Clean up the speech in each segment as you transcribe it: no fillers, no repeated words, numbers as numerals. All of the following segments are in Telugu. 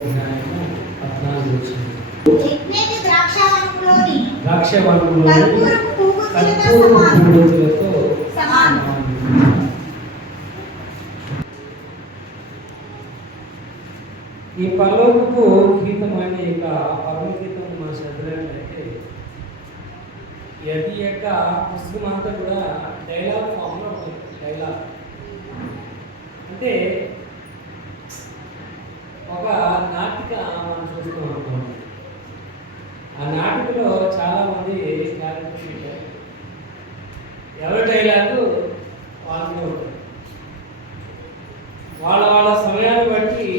ఈ పరలోకపు గీతం అనే యొక్క పరమగీతం మన చదివినట్లయితే ఈ యొక్క పుస్తకం అంతా కూడా డైలాగ్ ఫామ్లో ఉంటుంది. డైలాగ్ అంటే ఒక నాటిక మనం చూస్తూ ఉంటాం. ఆ నాటికలో చాలామంది క్యారెక్టర్స్ ఉంటారు. ఎవరి డైలాగు వాళ్ళకే ఉంటుంది. వాళ్ళ వాళ్ళ సమయాన్ని బట్టి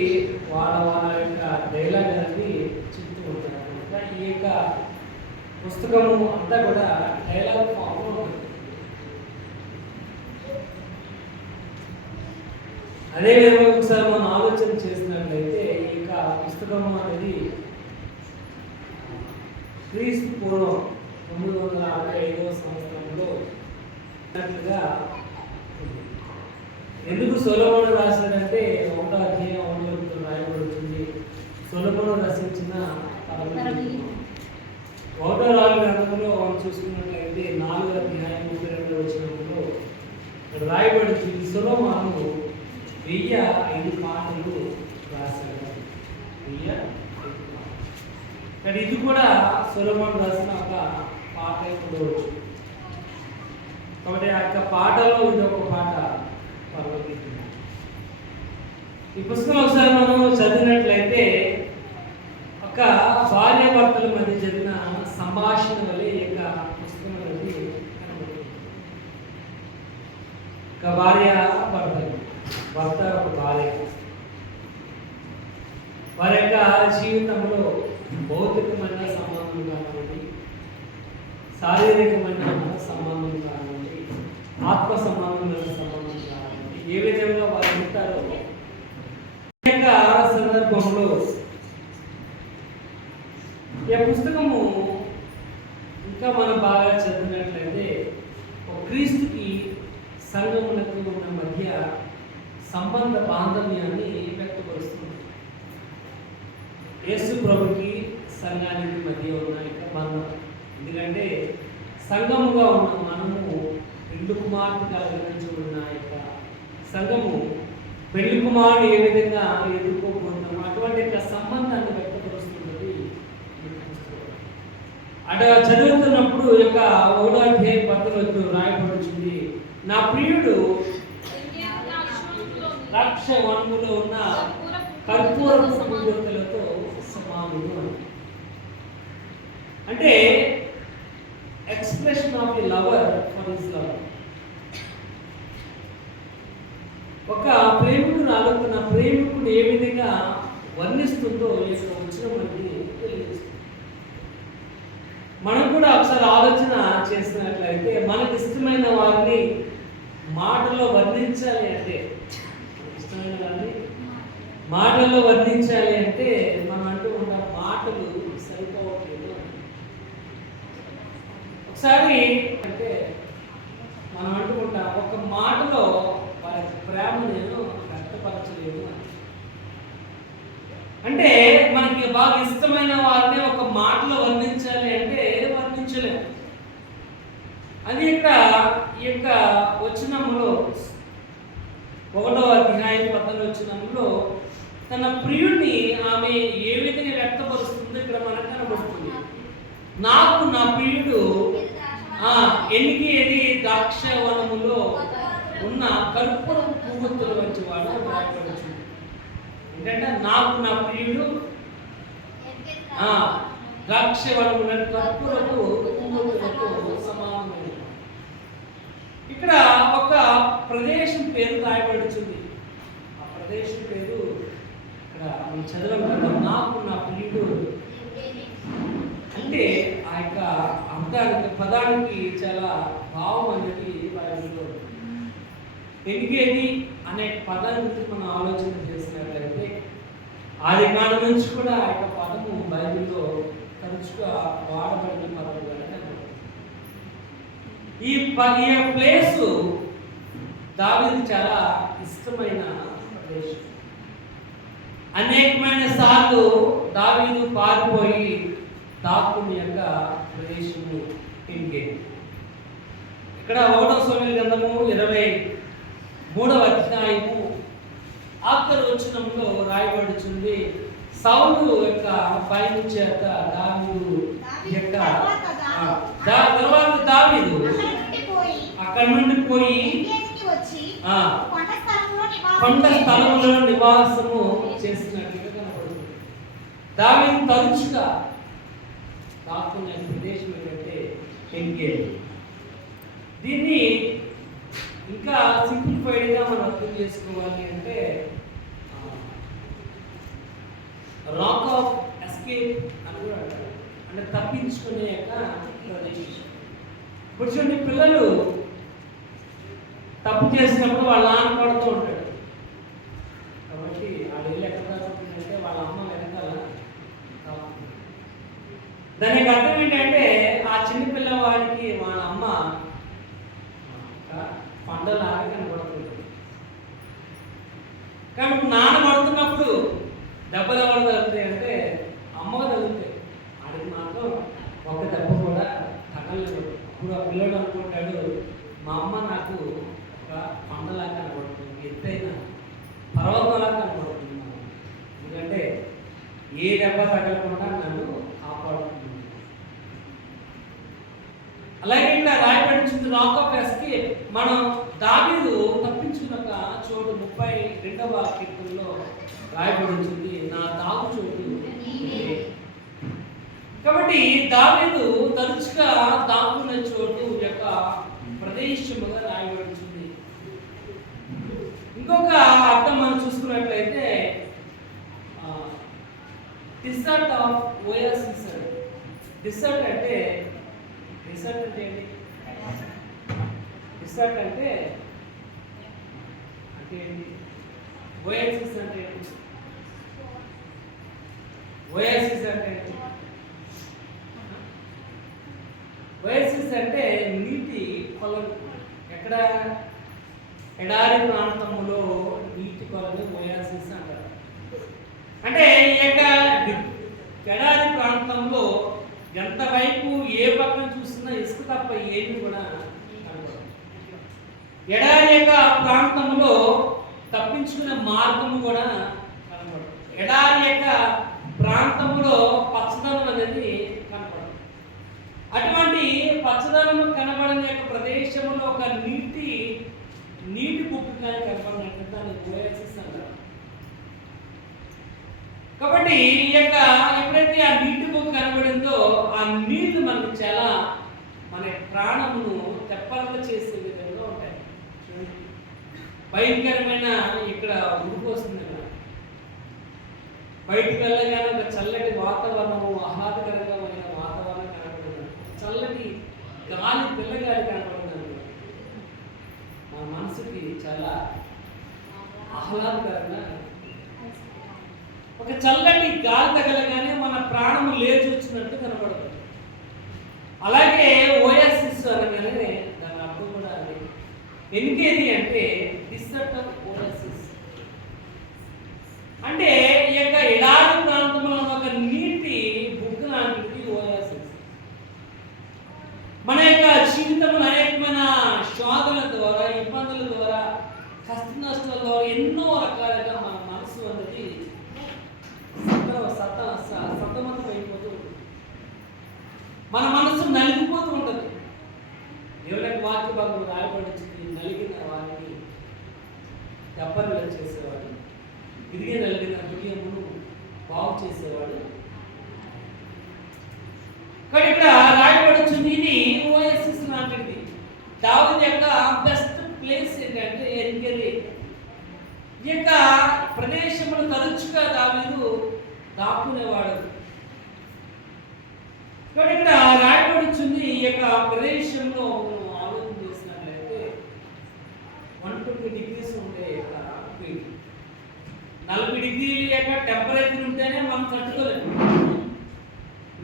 వాళ్ళ యొక్క డైలాగ్ అనేది చెప్తూ ఉంటారు. కనుక ఈ యొక్క పుస్తకము అంతా కూడా డైలాగ్ ఫామ్లో ఉంటుంది. అదేవిధంగా ఒకసారి మనం ఆలోచన చేసినట్లయితే ఈ యొక్క పుస్తకము అనేది క్రీస్తు పూర్వం 965వ సంవత్సరంలో ఎందుకు సొలొమోను రాశాడంటే 1వ అధ్యాయం 1వ వచనంలో రాయబడుతుంది. సొలొమోను రచించిన 1వ రాజుల గ్రంథంలో చూసుకున్నట్లయితే 4వ అధ్యాయం 32వ వచనంలో రాయబడుతుంది. సొలొమోను 1005 పాటలు రాశాడు. 1005 కానీ ఇది కూడా సొలొమోను రాసిన ఒక పాట ఉండవచ్చు. కాబట్టి ఆ యొక్క పాటలో ఇది ఒక పాట పర్వగీతం. ఈ పుస్తకం ఒకసారి మనం చదివినట్లయితే ఒక భార్యాభర్తల మధ్య జరిగిన సంభాషణ వల్ల ఈ యొక్క పుస్తకం అనేది కనబడుతుంది. ఒక భార్య భర్త ఒక భార్య వారి యొక్క జీవితంలో భౌతికమైన సంబంధం కానివ్వండి, శారీరకమైన సంబంధం కానివ్వండి, ఆత్మ సంబంధమైన సంబంధం కానివ్వండి, ఏ విధంగా వారు ఉంటారో ఈ యొక్క సందర్భంలో ఈ పుస్తకము ఇంకా మనం బాగా చదివినట్లయితే ఒక క్రీస్తుకి సంఘమునకు ఉన్న మధ్య సంబంధ బాంధవ్యాన్ని వ్యక్తపరుస్తుంది. యేసు ప్రభుకి సంఘానికి మధ్య ఉన్న యొక్క బంధం. ఎందుకంటే సంఘముగా ఉన్న మనము పెళ్లి కుమార్తె కలిగించి ఉన్న యొక్క సంఘము పెళ్లి కుమారుడు ఏ విధంగా ఎదుర్కోబోతున్నాము అటువంటి యొక్క సంబంధాన్ని వ్యక్తపరుస్తున్నది. అటు చదువుతున్నప్పుడు యొక్క 1వ అధ్యాయం 10వ వచనం రాయబడుతుంది. నా ప్రియుడు ద్రాక్షవనములో ఉన్న కర్పూరపు పువ్వులతో సమానము. అంటే expression of the lover for his lover. ఒక ప్రేమికురాలు తన ప్రేమికుడు ఏ విధంగా వర్ణిస్తుందో ఈ యొక్క వచనం మనకి తెలియజేస్తుంది. మనం కూడా ఒకసారి ఆలోచన చేసినట్లయితే మనకి ఇష్టమైన వారిని మాటల్లో వర్ణించాలి అంటే ఇష్టమైన వారిని మాటల్లో వర్ణించాలి అంటే మనం అంటూ ఉంటాం మాటలు సరిపోవట్లేదు. ఒకసారి అంటే మనం అంటూ ఉంటాం ఒక మాటలో వారి ప్రేమ నేను వ్యక్తపరచలేదు అని. అంటే మనకి బాగా ఇష్టమైన వారిని ఒక మాటలో వర్ణించాలి అంటే వర్ణించలేము. అది ఇక్కడ ఈ యొక్క వచనంలో 1వ అధ్యాయం 10వ వచనంలో తన ప్రియుడిని ఆమె ఏ విధంగా వ్యక్తపరుస్తుందో ఇక్కడ మనకు కనబడుతుంది. నాకు నా ప్రియుడు ఎనిగేది ద్రాక్షవనములో ఉన్న కర్పూరపు పువ్వుల వంటి వాడు రాయబడుతుంది. ఏంటంటే నాకు నా ప్రియుడు ద్రాక్షవనమున కర్పూరపు పువ్వులతో సమానమైన. ఇక్కడ ఒక ప్రదేశం పేరు రాయబడుతుంది. ఆ ప్రదేశం పేరు ఇక్కడ మనం చదవగలం. నాకు నా ప్రియుడు అంటే ఆ యొక్క అర్థానికి పదానికి చాలా భావం అనేది బైబిల్లో. ఎనిగేది అనే పదం గురించి మనం ఆలోచన చేసినట్లయితే ఆది కాలం నుంచి కూడా ఆ యొక్క పదము బైబిల్లో తరచుగా వాడబడిన పదముగా ఈ ప్లేసు దావీదుకు చాలా ఇష్టమైన ప్రదేశం. అనేకమైన సార్లు దావీదు పారిపోయి దాక్కుని యొక్క ప్రదేశము ఇంకేది. ఇక్కడ 1వ సమూయేలు గ్రంథము 23వ అధ్యాయము ఆఖరి వచనంలో రాయబడుతుంది. సౌలు యొక్క భయం చేత దావీదు యొక్క తర్వాత దావీదు అక్కడి నుండి పోయి కొండ స్థలంలో నివాసము చేసినట్లుగా కనబడుతుంది. దావీదు తరచుగా దాక్కునే ప్రదేశం ఏంటంటే ఎంగేజ్. దీన్ని ఇంకా సింప్లిఫైడ్గా మనం అర్థం చేసుకోవాలి అంటే రాక్ ఆఫ్ ఎస్కేప్ అని కూడా అంటారు. అంటే తప్పించుకునే యొక్క ప్రదేశం. ఇప్పుడు చూడండి, పిల్లలు తప్పు చేసినప్పుడు వాళ్ళ నాన్న పడుతూ ఉంటాడు. కాబట్టి వాళ్ళు వెళ్ళి ఎక్కడ దాచుకుంటుందంటే వాళ్ళ అమ్మ వెనకాల. దానికి అర్థం ఏంటంటే ఆ చిన్న పిల్లవాడికి వాళ్ళ అమ్మ పండలాగా కనబడుతుంది. కాబట్టి నాన్న పడుతున్నప్పుడు దెబ్బలు ఎవరు తగులుతాయి అంటే అమ్మగా తగులుతాయి. ఆడికి మాత్రం ఒక దెబ్బ కూడా తగలలేదు. అప్పుడు ఆ పిల్లడు అనుకుంటాడు, మా అమ్మ నాకు ఒక పండలాగా కనబడుతుంది, ఎత్తైన పర్వతంలా కనబడుతుంది. ఎందుకంటే ఏ దెబ్బ తగలకుండా నన్ను కాపాడుతుంది. అలాగే ఇక్కడ రాయబడింది రాక్ ఆఫ్ ఎస్కేప్. మనం దావీదు తప్పించుకున్న చోటు 32వ కీర్తనలో రాయబడింది, నా దాగు చోటు. కాబట్టి దావీదు తరచుగా దాక్కునే చోటు యొక్క ప్రదేశముగా రాయబడింది. ఇంకొక అర్థం మనం చూసుకున్నట్లయితే డిసర్ట్ ఆఫ్ ఓయాసిస్. డిసర్ట్ అంటే ఏంటి? డిసర్ట్ అంటే ఏంటి? ఓయాసిస్ అంటే ఏంటి? ఓయాసిస్ అంటే ఏంటి? ఓయాసిస్ అంటే నీటి కొలను. ఎక్కడ? ఎడారి ప్రాంతంలో నీటి కొలను ఓయాసిస్ అంటారు. అంటే ఈ యొక్క ఎడారి ప్రాంతంలో ఎంతవైపు ఏ పక్కన చూసినా ఇసుక తప్ప ఏమి కూడా కనబడదు. ఎడారి యొక్క ప్రాంతంలో తప్పించుకునే మార్గము కూడా కనబడదు. ఎడారి యొక్క ప్రాంతంలో పచ్చదనం అనేది కనబడదు. అటువంటి పచ్చదనం కనబడని యొక్క ప్రదేశంలో ఒక నీటి బుక్కు కానీ కనబడినట్టు దాన్ని ఓయాసిస్ అంటారు. కాబట్టి ఈ యొక్క ఎప్పుడైతే ఆ నీటి బొగ్గు కనబడిందో ఆ నీళ్లు మనకు చాలా మన ప్రాణమును తెప్పలుగా చేసే విధంగా ఉంటాయి. భయంకరమైన ఇక్కడ ఉడుకు వస్తుంది కదా, బయటికి వెళ్ళగానే ఒక చల్లటి వాతావరణము, ఆహ్లాదకరంగా ఉన్న వాతావరణం కనబడుతుంది. చల్లటి గాలి, పిల్లగాలి కనబడుతుంది. మన మనసుకి చాలా ఆహ్లాదకరంగా, ఒక చల్లటి గాలి తగలగానే మన ప్రాణము లేచి వచ్చినట్టు కనబడుతుంది. అలాగే ఓయాసిస్ అనగానే దాని అర్థం కూడా అది ఎనికేది అంటే డిసర్ట్ ఆఫ్ ఓయాసిస్. అంటే ఈ యొక్క ఎడారి ప్రాంతంలో ఒక నీటి బుగ్గ లాంటిది ఓయాసిస్. మన యొక్క జీవితంలో అనేకమైన శోధనల ద్వారా, ఇబ్బందుల ద్వారా, కష్ట నష్టాల ద్వారా ఎన్నో రకాలుగా మన మనసు అనేది సతమతం అయిపోతూ ఉంటుంది. మన మనసు నలిగిపోతూ ఉంటుంది. దేవుని వాక్య భాగం రాయబడింది, నలిగిన వారిని దెబ్బలు చేసేవాడు, తిరిగి నలిగిన హృదయమును బాగు చేసేవాడు. కానీ ఇక్కడ రాయబడుతుంది ఇది ఓఎస్ఎస్ లాంటిది. దావీదు యొక్క బెస్ట్ ప్లేస్ ఏంటంటే ఎన్గేది. ఈ యొక్క ప్రదేశములు తరచుగా దావీదు దాక్కునేవాడు. కాబట్టి ఇక్కడ రాయబడుతుంది ఈ యొక్క ప్రదేశంలో ఆలోచన చేసినట్లయితే 120 degrees ఉంటే 40 డిగ్రీల యొక్క టెంపరేచర్ ఉంటేనే మనం తట్టుకోలేము.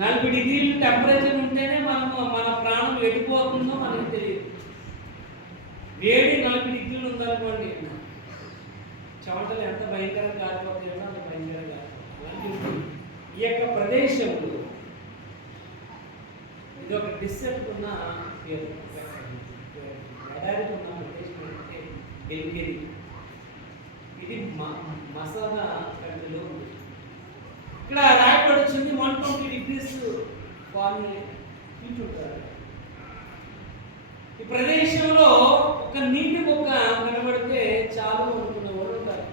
40 డిగ్రీల టెంపరేచర్ ఉంటేనే మన ప్రాణం ఎడిపోతుందో మనకి తెలియదు. వేడి 40 డిగ్రీలు ఉందనుకోండి, చెమటలు ఎంత భయంకరంగా కారిపోతాయో అంత భయంకరంగా అలాంటి ఈ యొక్క ప్రదేశంలో ఇది ఒక డిస్టెంట్ ఉన్న పేరు, ఎడారి ఉన్న ప్రదేశం అంటే గెలిగిరి. ఇది మసాలా కంట్రీలో ఉంది. ఇక్కడ రాయబడి వచ్చింది 120 degrees ఉంటారు. ఈ ప్రదేశంలో ఒక నీటి మొక్క కనబడితే చాలు అనుకున్న వాళ్ళు ఉంటారు.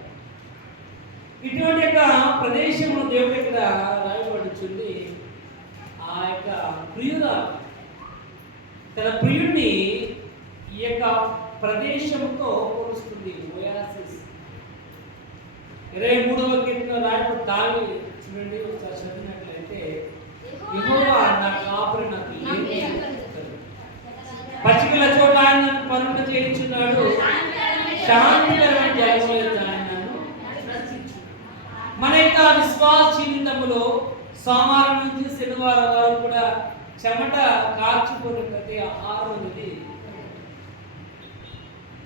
ఇటువంటి యొక్క ప్రదేశంలో దేవుడి ఇక్కడ రాయబడుచుంది ఆ యొక్క ప్రియురాలు తన ప్రియుడిని ఈ యొక్క ప్రదేశంతో పోలుస్తుంది. ఓయాసిస్ 23వ కీర్తన రాయబడి తావి చూడండి, ఒకసారి చదివినట్లయితే యెహోవా నా కాపరి, నాకు పచ్చికల చోట ఆయన నన్ను పనులు చేయించున్నాడు, శాంతికరమైన జలముల ఆయన నన్ను నడిపించున్నాడు. మన యొక్క విశ్వాస జీవితంలో సోమవారం నుంచి శనివారం వరకు కూడా చెమట కార్చుకునే ప్రతి ఆహారం అనేది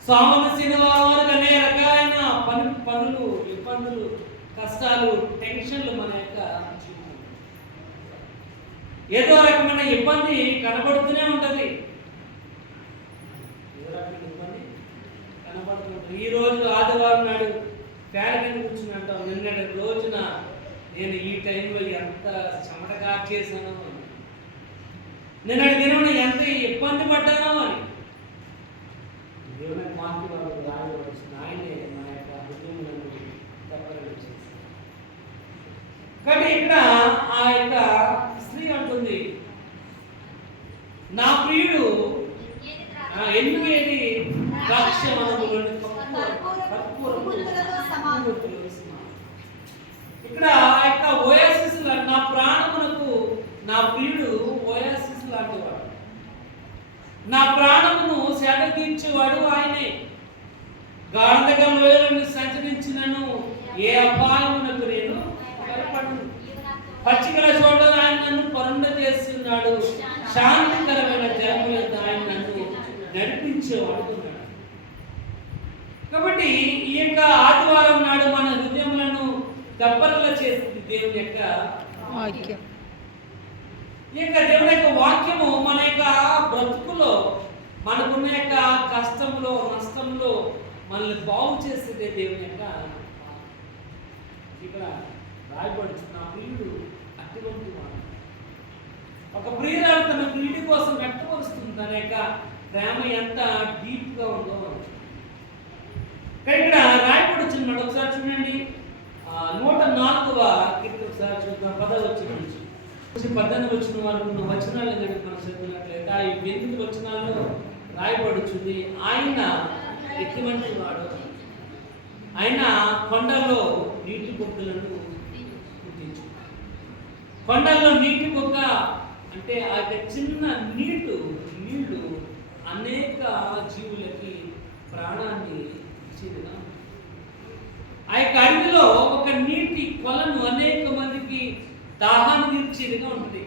సోమవారం శనివారం వరకు అనేక రకాలైన పనులు ఇబ్బందులు కష్టాలు టెన్షన్లు మన యొక్క జీవితం ఏదో రకమైన ఇబ్బంది కనబడుతూనే ఉంటుంది. ఈ రోజు ఆదివారం నాడు ఫ్యాన్ కింద కూర్చుంటాం. నిన్నటి రోజున నేను ఈ టైంలో ఎంత చెమట కార్చేసానో, నిన్నటి దినం ఎంత ఇబ్బంది పడ్డానో అని దేవుని మాకు వాళ్ళు రాయవలసిన ఆయనే మన యొక్క హృదయములను తప్పనిచ్చేసి. కానీ ఇక్కడ ఆ యొక్క స్త్రీ అంటుంది, నా ప్రియుడు ఎనిమిది ద్రాక్షవనములను ఇక్కడ ఆ యొక్క ఓయాసిస్ నా ప్రాణమునకు నా ప్రియుడు ఓయాసిస్ లాంటి వాడు, నా ప్రాణమును సేద తీర్చేవాడు ఆయనే. గాఢంగా లోయలను సంచరించినను ఏ అపాయమునకు నేను భయపడను. పచ్చికల చోట ఆయన నన్ను పరుండ చేస్తున్నాడు, శాంతికరమైన జలము యొక్క ఆయన నన్ను నడిపించేవాడు. కాబట్టి ఈ యొక్క ఆదివారం నాడు మన హృదయములను దప్పరలా చేస్తుంది దేవుని యొక్క వాక్యం. ఈ యొక్క దేవుని యొక్క వాక్యము మన యొక్క బ్రతుకులో మనకున్న యొక్క కష్టంలో నష్టంలో మనల్ని బాగు చేసేదే దేవుని యొక్క ఇక్కడ రాయబడుతుంది. నా ప్రియుడు అటువంటి వాడు. ఒక ప్రియురాలు తన ప్రియుడి కోసం వ్యక్తపరుస్తుంది తన యొక్క ప్రేమ ఎంత డీప్గా ఉందో. ఇక్కడ రాయబడుచున్నాడు, ఒకసారి చూడండి 104వ కీర్తన ఒకసారి చూద్దాం. 10వ వచనం నుంచి 18వ వచనం వరకు ఉన్న వచనాలను కనుక మనం చదివినట్లయితే ఈ 8 వచనాల్లో రాయబడుచుంది, ఆయన ఎటువంటి వాడు, ఆయన కొండల్లో నీటి బొగ్గలను పుట్టించు. కొండల్లో నీటి బొగ్గ అంటే ఆ యొక్క చిన్న నీళ్లు అనేక జీవులకి ప్రాణాన్ని ఇచ్చేదిగా. ఆ యొక్క అడవిలో ఒక నీటి కొలను అనేక మందికి దాహాన్ని తీర్చేదిగా ఉంటుంది.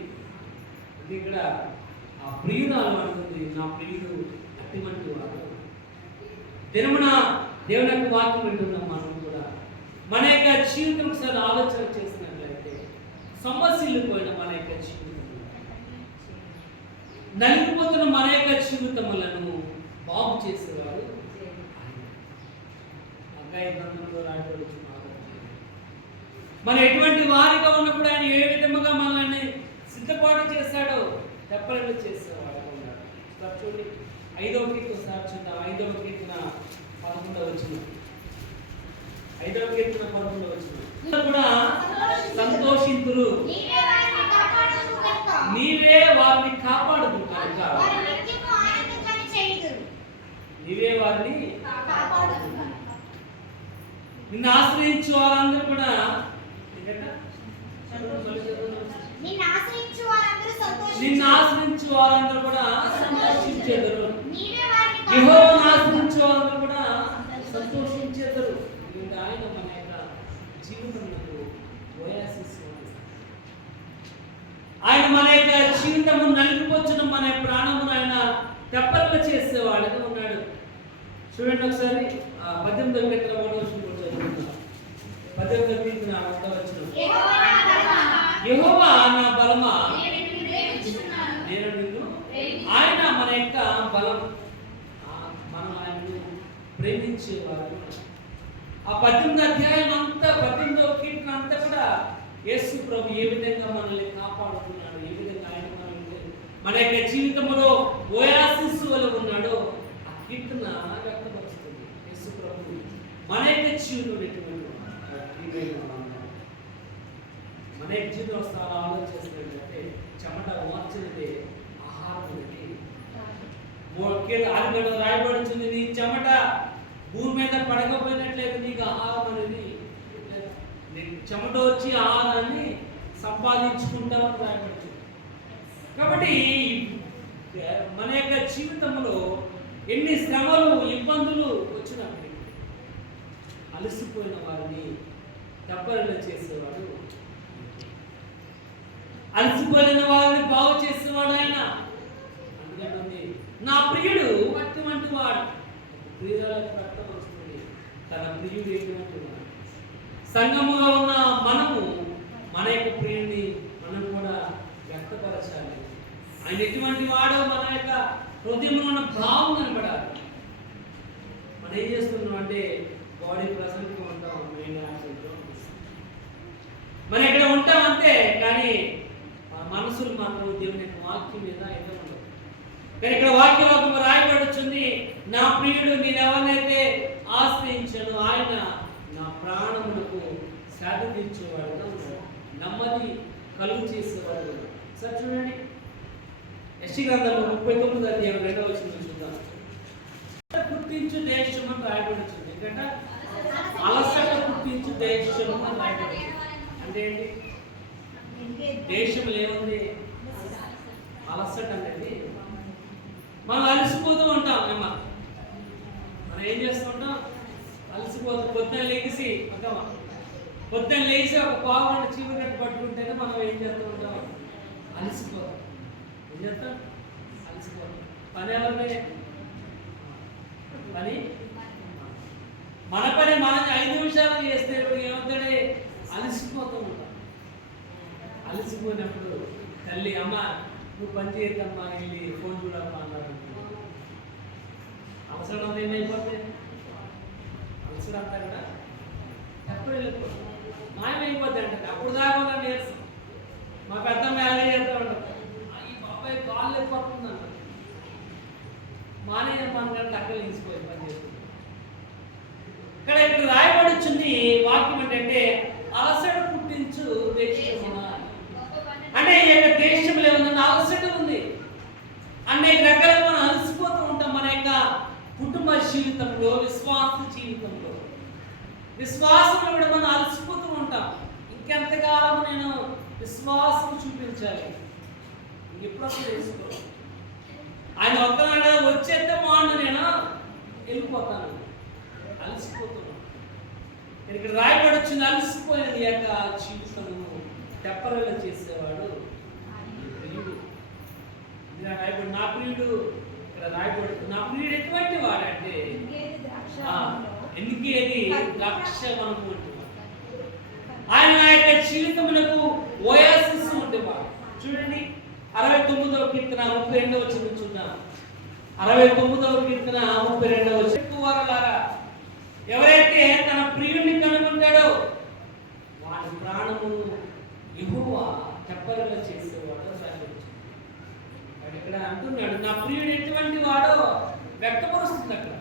ఇక్కడ ఆ ప్రియురాలు అంటుంది, నా ప్రియుడు అటువంటి వాడు. దినమున దేవుని యొక్క వాక్యం వింటున్నాం. మనం కూడా మన యొక్క జీవితం ఒకసారి ఆలోచన చేసినట్లయితే సమస్యలు పోయిన మన యొక్క జీవితం, నలిగిపోతున్న మన యొక్క జీవితములను బాగు చేసేవాడు మనం ఎటువంటి వారిగా ఉన్నప్పుడు ఆయన ఏ విధముగా మనల్ని సిద్ధపాటు చేశాడో తెప్పలు చేసేవాడు ఉన్నాడు. చూడండి 5వ కీర్తన ఒకసారి చూద్దాం. 5వ కీర్తన 11వ వచనం. 5వ కీర్తన 11వ వచనం కూడా సంతోషింతురు, నీవే వారిని కాపాడుదు కనుక, నీవే వారిని నిన్ను ఆశ్రయించు వారందరూ కూడా నిన్ను ఆశ్రయించు వారందరూ కూడా సంతోషించేదరు, యెహోవాను ఆశ్రయించు వారందరూ కూడా సంతోషించేదరు. ఆయన మన యొక్క జీవితమునకు ఓయాసిస్, ఆయన మన యొక్క జీవితము నలిగిపోతున్న మన ప్రాణమును ఆయన తెప్పర్లు చేసేవాడుగా ఉన్నాడు. చూడండి ఒకసారి 18వ కీర్తన 1వ వచనం. 18వ కీర్తన 1వ వచనం, యెహోవా నా బలమా నేను నిన్ను, ఆయన మన యొక్క బలం, మనం ఆయనను ప్రేమించేవారు. ఆ 18వ అధ్యాయం అంతా 18వ కీర్తన అంతా కూడా యేసు ప్రభు ఏ విధంగా మనల్ని కాపాడుతున్నాడు, ఏ విధంగా ఆయన మనల్ని మన యొక్క జీవితంలో ఓయాసిస్ వల్ల ఉన్నాడో ఆ కీర్తన వ్యక్తపరుస్తుంది. యేసు ప్రభు మన యొక్క జీవితంలో ఎటువంటి మన యొక్క జీవితంలో చాలా ఆలోచిస్తున్నట్టే చెమట మార్చినదే ఆహారం. ఆరుగడలు రాయబడుతుంది, నీ చెమట భూమి మీద పడకపోయినట్లయితే నీకు ఆహారం అనేది చెమట వచ్చి ఆహారాన్ని సంపాదించుకుంటామని రాయబడుతుంది. కాబట్టి మన యొక్క జీవితంలో ఎన్ని శ్రమలు ఇబ్బందులు వచ్చినప్పటికీ అలసిపోయిన వారిని దెబ్బలు చేసేవాడు, అలసిపోయిన వారిని బాగు చేసేవాడు ఆయన. అందుకంటే నా ప్రియుడు అటువంటి వాడు, ప్రియురాలకు రక్తం వస్తుంది, తన ప్రియుడు ఎటువంటి వాడు. సంఘములో ఉన్న మనము మన యొక్క ప్రియుడిని మనం కూడా వ్యక్తపరచాలి. ఆయన ఎటువంటి వాడో మన యొక్క హృదయంలో ఉన్న భావం కనపడాలి. మనం ఏం చేస్తున్నాం అంటే బాడీ ప్రసంగంగా ఉంటాం, మనం ఇక్కడ ఉంటాం అంతే, కానీ మనసులు మాత్రం దేవుని యొక్క వాక్యం మీద అయితే ఉండదు. కానీ ఇక్కడ వాక్యం రాయబడుతుంది, నా ప్రియుడు నేను ఎవరినైతే ఆశ్రయించాను ఆయన నా ప్రాణములకు శాంతి తీర్చేవాడుగా ఉన్నాడు, నెమ్మది కలుగు చేసేవాడు. సార్ చూడండి, యెషయా గ్రంథంలో 39వ అధ్యాయం 2వ వచనం చూద్దాం. పుట్టించు దేశం అని రాయబడుతుంది. ఎందుకంటే అలసట పుట్టించు దేశం అని రాయబడుతుంది. అంటే ఏంటి? దేశంలో ఏముంది? అలసట అనేది. మనం అలసిపోతూ ఉంటాం. మనం ఏం చేస్తూ ఉంటాం? అలసిపోతూ పొద్దున్న లేచి అంటామా, పొద్దున్న లేచి ఒక పావుగంట చీపురు పట్టుకుంటేనే మనం ఏం చేస్తూ ఉంటాం? అలసిపోతాం. ఏం చేస్తాం? అలసిపోతాం. పని ఎవరినే పని మన పని మనం 5 నిమిషాలు చేస్తే ఏమవుతాడే? అలసిపోతూ ఉంటాం. అలసిపోయినప్పుడు తల్లి, అమ్మ నువ్వు పని చేయద్దమ్మా, వెళ్ళి ఫోన్ చూడమ్మా అన్నాడు. అవసరం ఏమైపోతుంది? అవసరం అంతా కూడా ఎప్పుడు వెళ్ళిపోతుంది, మాయమైపోద్ది అంటే. అప్పుడు దాకా నేర్చు మా పెద్ద మేలే చేస్తూ ఉంటాం, ఈ బాబాయ్ కాళ్ళు అయిపోతుంది అన్న మానే మన గంట అక్కడ ఇంచిపోయి పని చేస్తుంది. ఇక్కడ రాయబడుచుంది వాక్యం ఏంటంటే అలసట పుట్టించు దేశమున. అంటే ఈ యొక్క దేశంలో ఏముందంటే అలసట ఉంది. అనేక రకాలుగా మనం అలసిపోతూ ఉంటాం. మన యొక్క కుటుంబ జీవితంలో, విశ్వాస జీవితంలో, విశ్వాసంలో కూడా మనం అలసిపోతూ ఉంటాం. ఇంకెంతకాలం నేను విశ్వాసం చూపించాలి? ఎప్పుడప్పుడు తెలుసుకో. ఆయన ఒక్కనాడు వచ్చేస్తే మాను నేను వెళ్ళిపోతాను, అలసిపోతున్నాను. ఇక్కడ రాయబడొచ్చింది అలసిపోయినది యొక్క జీవితము తెప్పరగా చేసేవాడు ప్రియుడు. రాయబడి నా ప్రియుడు ఇక్కడ రాయబడుతుంది. నా ప్రియుడు ఎటువంటి వాడంటే ఎన్నికేది ద్రాక్షవనము వంటి వాడు. ఆయన నా యొక్క జీవితములకు ఓయాసిస్ వంటి వాడు. చూడండి 69వ కీర్తన 32వ వచనం చూద్దాం. 69వ కీర్తన 32వ వచనం, వారలారా ఎవరైతే తన ప్రియుడిని కనుగొంటాడో వాడి ప్రాణము యెహోవా తెప్పరగా చేసేవాడు. వాడు ఇక్కడ అంటున్నాడు నా ప్రియుడు ఎటువంటి వాడో వ్యక్తపరుస్తుంది అక్కడ.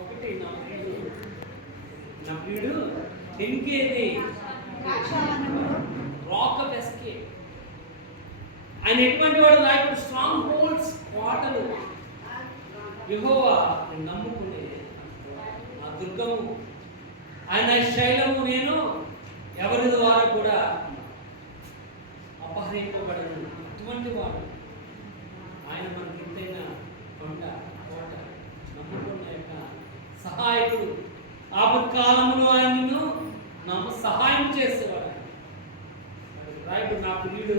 ఒకటి నా ప్రియుడు ఎన్కేది రాక్ ఆఫ్ ఎస్కేప్. ఆయన ఎటువంటి వాడు? నాకు స్ట్రాంగ్ హోల్డ్స్ కోటలు యెహోవా నమ్ముకునే నా దుర్గము, ఆయన శైలము, నేను ఎవరి ద్వారా కూడా అపహరింపబడను. అటువంటి వాడు ఆయన మనకి ఎంతైనా కొండ కోట, నమ్ముకున్న యొక్క సహాయకుడు. ఆపత్కాలంలో ఆయనను సహాయం చేసేవాడు. రాయబడి నా ప్రియుడు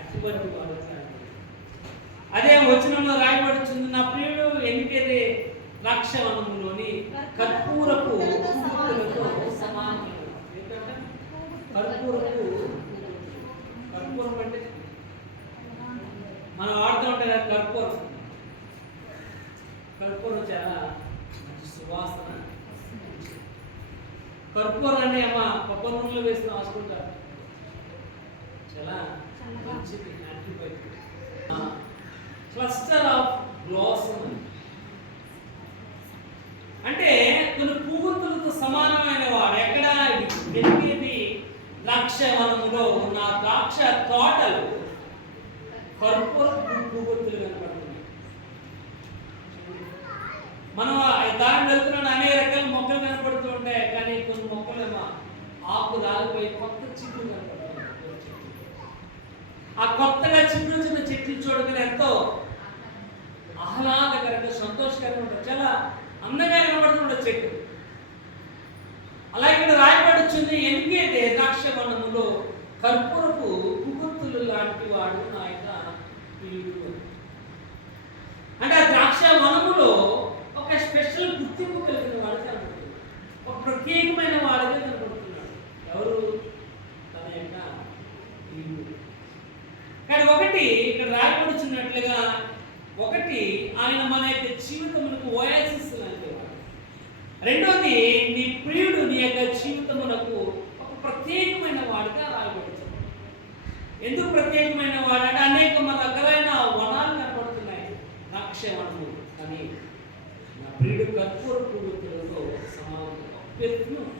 అటువంటి వాడు. అదే వచనంలో రాయబడుతుంది నా ప్రియుడు ఎన్నికైతే ద్రాక్షవనములోని కర్పూరపు సమానమైన కర్పూరపు. కర్పూరం అంటే మనం ఆడుతూ ఉంటాం కదా కర్పూరం. కర్పూరం చాలా మంచి సువాసన. కర్పూరాన్ని అమ్మ కొబ్బరి నూనెలో వేసి రాసుకుంటారు. చాలా మంచిది, యాంటీబయాటిక్. క్లస్టర్ ఆఫ్ బ్లాసమ్ అంటే కొన్ని పువ్వులతో సమానమైన వాడు. ఎక్కడ వెలిగేది ద్రాక్షవనములో ఉన్న ద్రాక్ష తోటలు కర్పూర పువ్వుతులు కనపడుతున్నాయి. మనం దాని వెళ్తున్నాడు అనేక రకాల మొక్కలు కనపడుతూ ఉంటాయి. కానీ కొన్ని మొక్కలేమో ఆకు రాలిపోయి కొత్త చిక్కులు కనపడుతున్నాయి. ఆ కొత్తగా చిగురుచున్న చెట్లు చూడగానే ఎంతో ఆహ్లాదకరంగా సంతోషకరంగా ఉంటుంది. చాలా అందంగా కనబడుతున్న చెట్టు. అలాగే ఇక్కడ రాయబడుచుంది ఎనిమిది ద్రాక్షవనములో కర్పూరపు పువ్వుతులు లాంటి వాడు నా యొక్క ప్రియుడు. అంటే ఆ ద్రాక్షవనములో ఒక స్పెషల్ గుర్తింపు కలిగిన వాడు కనబడుతుంది. ఒక ప్రత్యేకమైన వాడిగా కనబడుతున్నాడు. ఎవరు? తన యొక్క ప్రియుడు. కానీ ఒకటి ఇక్కడ రాయబడుచున్నట్లుగా, ఒకటి ఆయన మన యొక్క జీవితమునకు ఓయాసిస్ లాంటి వాడు. రెండోది నీ ప్రియుడు నీ యొక్క జీవితమునకు ఒక ప్రత్యేకమైన వాడిగా రాయబడుతుంది. ఎందుకు ప్రత్యేకమైన వాడు అంటే అనేక రకాలైన వనాలు కనబడుతున్నాయి, ద్రాక్షవనము. కానీ నా ప్రియుడు కర్పూర పువ్వులతో సమానంగా పెర్ఫ్యూమ్.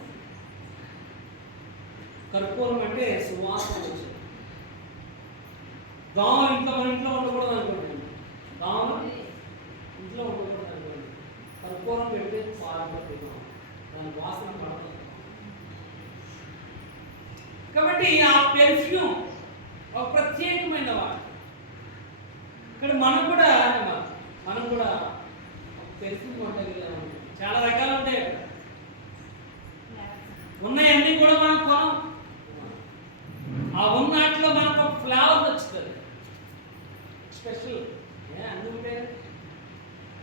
కర్పూరం అంటే సువాసన వచ్చింది. దోమ మన ఇంట్లో ఉండకూడదు అనుకోండి. దోమ ఇంట్లో ఉండకూడదు అనుకోండి. కర్పూరం పెడితే పారిపోతున్నాం, దాని వాసన పడదు. కాబట్టి ఆ పెర్ఫ్యూమ్ ఒక ప్రత్యేకమైన వాడు. ఇక్కడ మనం కూడా పెర్ఫ్యూమ్ కొంటాం. చాలా రకాలు ఉంటాయి. ఉన్నాయన్నీ కూడా మనం కొనం. ఆ ఉన్నట్లో మనకు ఒక ఫ్లేవర్ నచ్చుతుంది, స్పెషల్. అన్నీ ఉంటాయి.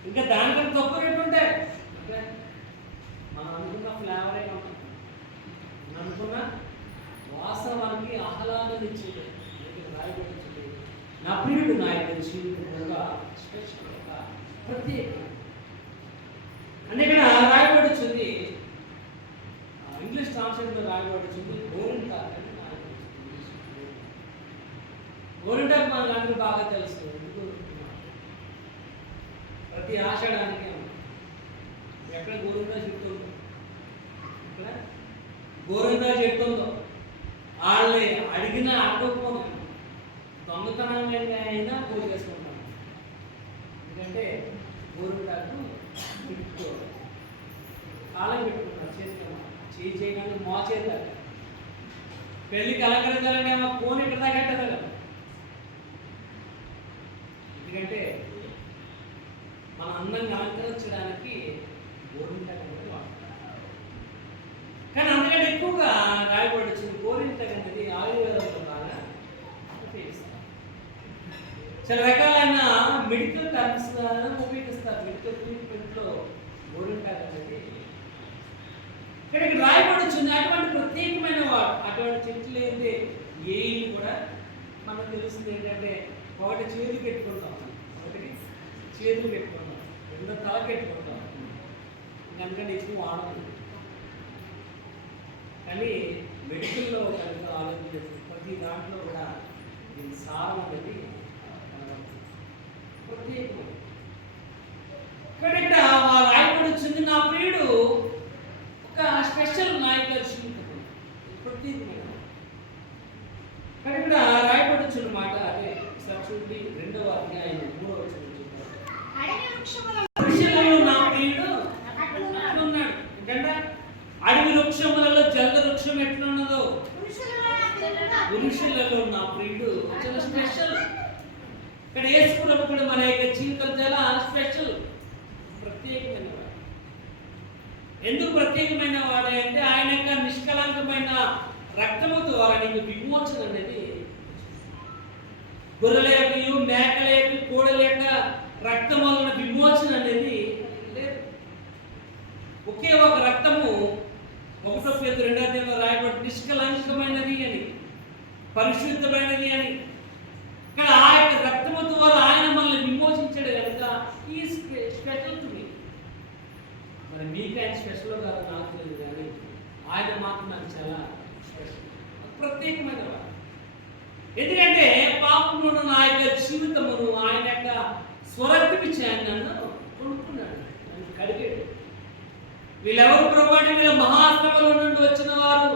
ఇంకా దానికంటే తక్కువ రేటు ఉంటాయి. మనం అనుకున్న ఫ్లేవరే ఉంటాయి. అనుకున్న వాసన మనకి ఆహ్లాదం ఇచ్చేది. రాయబడింది నా ప్రియుడు నా యొక్క జీవితంలో స్పెషల్, ఒక ప్రత్యేకం. అంటే ఇక్కడ రాయబడుతుంది, ఇంగ్లీష్ ట్రాన్స్లేషన్లో రాయబడుతుంది గోరింటాక్ అని. గోరింటాక్ మనకు అందరూ బాగా తెలుసు. ప్రతి ఆషాఢానికి ఎక్కడ గోరింటా చెట్టు ఉందో, ఇక్కడ గోరింటా చెట్టు ఉందో వాళ్ళని అడిగినా అడగకపోదు, దొంగతనంగా అయినా పూజ చేసుకుంటాం. ఎందుకంటే గోరింటాకు పెట్టుకోవాలి, కాలం పెట్టుకుంటారు, చేసుకున్నాం. చేయగానే మోచేస్తారు. పెళ్ళికి అలంకరించాలంటే ఫోన్ ఇక్కడ దాకా కట్టదు కదా. ఎందుకంటే మన అందంగా అలంకరించడానికి గోరింటాకు అనేది వాడతారు. కానీ అందుకంటే ఎక్కువగా రాయబడి గోరింటాకు అనేది ఆయుర్వేదంలో బాగా ఉపయోగిస్తారు. చాలా రకాలైన మెడికల్ టర్మ్స్ ఉపయోగిస్తారు. మెడికల్ ట్రీట్మెంట్లో గోరింటాకు అనేది ఇక్కడికి రాయబడుతుంది. అటువంటి ప్రత్యేకమైన వాడు. అటువంటి చెట్లు ఏంటి ఏవి కూడా మనకు తెలుస్తుంది. ఏంటంటే ఒకటి చేతులు పెట్టుకుంటాం, ఒకటి చేతులు పెట్టుకుంటాం, రెండో తల పెట్టుకుంటాం. అందుకని ఎక్కువ వాడదు. కానీ మెడికల్లో కనుక ఆలోచించే ప్రతి దాంట్లో కూడా దీని సారం అనేది ప్రత్యేకమైనది. ఇక్కడ రాయబడుతుంది నా ప్రియుడు ఒక స్పెషల్ నాయకుల జీవితం ప్రత్యేకమైన. కానీ ఇక్కడ రాయబడుచున్న మాట అదే చూడండి, 2వ అధ్యాయం 3వ వచనం చూద్దాం. వృక్షములలో నా ప్రియుడు అట్లున్నాడు. ఎందుకంటే అడవి వృక్షములలో జల వృక్షం ఎట్లున్నదో పురుషులలో నా ప్రియుడు చాలా స్పెషల్. ఇక్కడ యేసుప్రభు కూడా మన యొక్క జీవితం చాలా స్పెషల్, ప్రత్యేకమైన వాడు. ఎందుకు ప్రత్యేకమైన వాడే అంటే ఆయన యొక్క నిష్కలంకమైన రక్తము ద్వారా నీకు విమోచన అనేది. గొర్రెల యొక్క, మేకల యొక్క, కోడల యొక్క రక్తం వలన విమోచన అనేది లేదు. ఒకే ఒక రక్తము 1 పేతురు 2వ అధ్యాయంలో రాయబడి నిష్కలంకమైనది అని, పరిశుద్ధమైనది అని. ఇక్కడ ఆ యొక్క రక్తము ద్వారా ఆయన మనల్ని విమోచించాడు కనుక ఈ స్పెషల్ టు మీ. మరి మీకు ఆయన స్పెషల్ కాదు నాకు తెలియదు, కానీ ఆయన మాత్రం నాకు చాలా స్పెషల్, ప్రత్యేకమైన వాడు. ఎందుకంటే పాపంలో నా యొక్క జీవితమును ఆయన యొక్క స్వరక్తమిచ్చి ఆయన నన్ను కొనుక్కున్నాడు, నన్ను కడిగాడు. వీళ్ళెవరు ప్రభు అంటే వీళ్ళ మహాశ్రమలో నుండి వచ్చిన వారు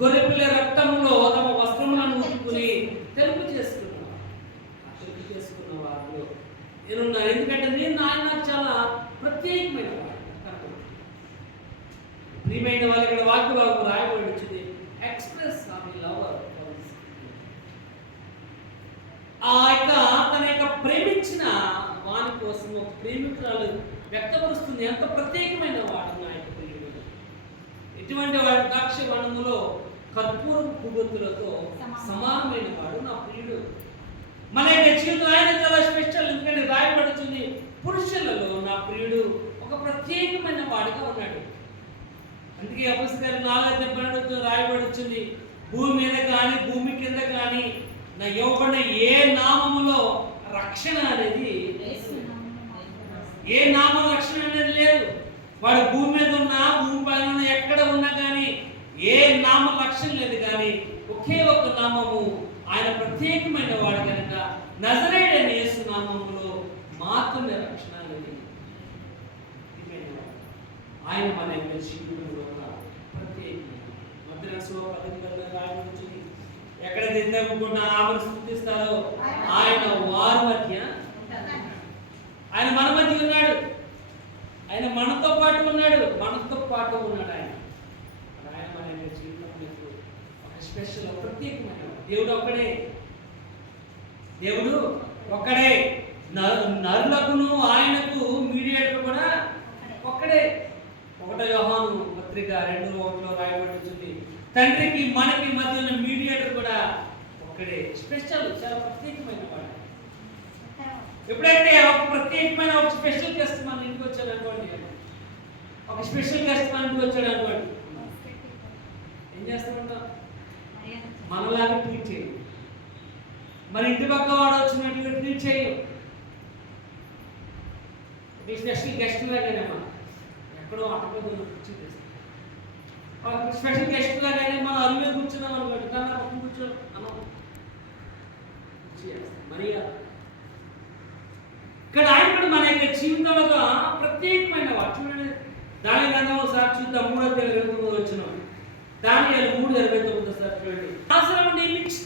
గొర్రెపిల్ల రక్తంలో తమ వస్త్రములను ఉతుకుని తెలుపు చేసుకున్నారు. ఆ తెలుపు చేసుకున్న వారిలో నేనున్నాను. ఎందుకంటే ఆయన నాకు చాలా ప్రత్యేకమైన వాడు. ప్రియమైన వాళ్ళు ఇక్కడ వాక్య భాగం రాయబడి వచ్చింది, ఎక్స్ప్రెస్ ఆఫ్ లవర్. ఆ యొక్క తన యొక్క ప్రేమించిన వాని కోసం ఒక ప్రేమికురాలు వ్యక్తపరుస్తుంది ఎంత ప్రత్యేకమైన వాడు నా యొక్క ప్రియుడు. ఇటువంటి వాడి ద్రాక్షవనములో కర్పూరపు పువ్వొత్తులతో సమానమైన వాడు నా ప్రియుడు. మన యొక్క జీవితం ఆయన చాలా స్పెషల్. ఎందుకంటే రాయబడుతుంది పురుషులలో నా ప్రియుడు ఒక ప్రత్యేకమైన వాడిగా ఉన్నాడు. అందుకే అపొస్తలుల 4:12 రాయబడుతుంది, భూమి మీద కానీ భూమి కింద కానీ నా ఇవ్వబడిన ఏ నామములో రక్షణ అనేది, ఏ నామ రక్షణ అనేది లేదు. వాడు భూమి మీద ఉన్నా భూమి పైన ఎక్కడ ఉన్నా కానీ ఏ నామ రక్షణ లేదు. కానీ ఒకే ఒక నామము ఆయన ప్రత్యేకమైన వాడు కనుక నజరేయుడైన యేసు నామములో మాత్రమే రక్షణ అనేది. ఆయన మన యొక్క జీవితంలో ప్రత్యేకమైన మద్రాసులో 10 రాయబడుతుంది, ఎక్కడైతే ఇద్దరు నామను స్తుతిస్తారో ఆయన వారి మధ్య, ఆయన మన మధ్య ఉన్నాడు. ఆయన మనతో పాటు ఉన్నాడు, మనతో పాటు ఉన్నాడు. ఆయన మన యొక్క జీవితంలో ఒక స్పెషల్, ప్రత్యేకమైన దేవుడు ఒక్కడే. దేవుడు ఒక్కడే. నరులకును ఆయనకు మీడియేటర్ కూడా ఒక్కడే. 1 యోహాను పత్రిక 2:1 రాయబడుతుంది, తండ్రికి మనకి మధ్య ఉన్న మీడియేటర్ కూడా ఒక్కడే. స్పెషల్, చాలా ప్రత్యేకమైన వాడు. ఎప్పుడైతే ఒక ప్రత్యేకమైన ఒక స్పెషల్ గెస్ట్ మన ఇంటికి వచ్చాడు అనుకోండి, ఒక స్పెషల్ గెస్ట్ మన ఇంటికి వచ్చాడు అనుకోండి, ఏం చేస్తామంటాం? మనలాగా ట్రీట్ చేయం. మన ఇంటి పక్క వాడు వచ్చినట్టుగా ట్రీట్ చేయం. స్పెషల్ గెస్ట్ లాగానేమా ఎక్కడో అటకపోతే కూర్చొని స్పెషల్ గెస్ట్ లాగానే మనం అరుగు మీద కూర్చున్నాం అనుకోండి, దాన్ని పక్కన కూర్చో అన్నాం. మరి ఇక్కడ ఆయన కూడా మన యొక్క జీవితంలో ప్రత్యేకమైన వాడు. చూడండి, దాని గ్రంథం ఒకసారి చూద్దాం, 3:29 వచ్చిన దానియేలు 3:29 సార్ చూడండి. శాసనం నియమించి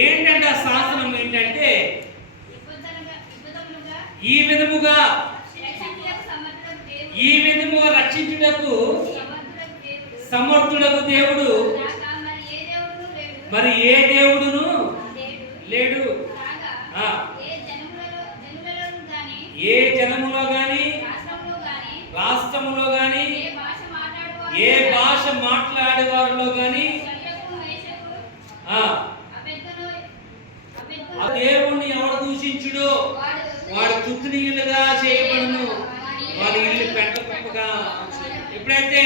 ఏంటంటే ఆ శాసనం ఏంటంటే ఈ విధముగా రక్షించుటకు సమర్థుడకు దేవుడు మరి ఏ దేవుడును లేడు. ఏ జనములో గాని రాష్ట్రములో గాని ఏ భాష మాట్లాడే వారిలో గాని ఆ దేవుణ్ణి ఎవడు దూషించుడో వాడు తుత్తునీయులుగా చేయబడును, వాడి ఇల్లు పెంట కుప్పగా. ఎప్పుడైతే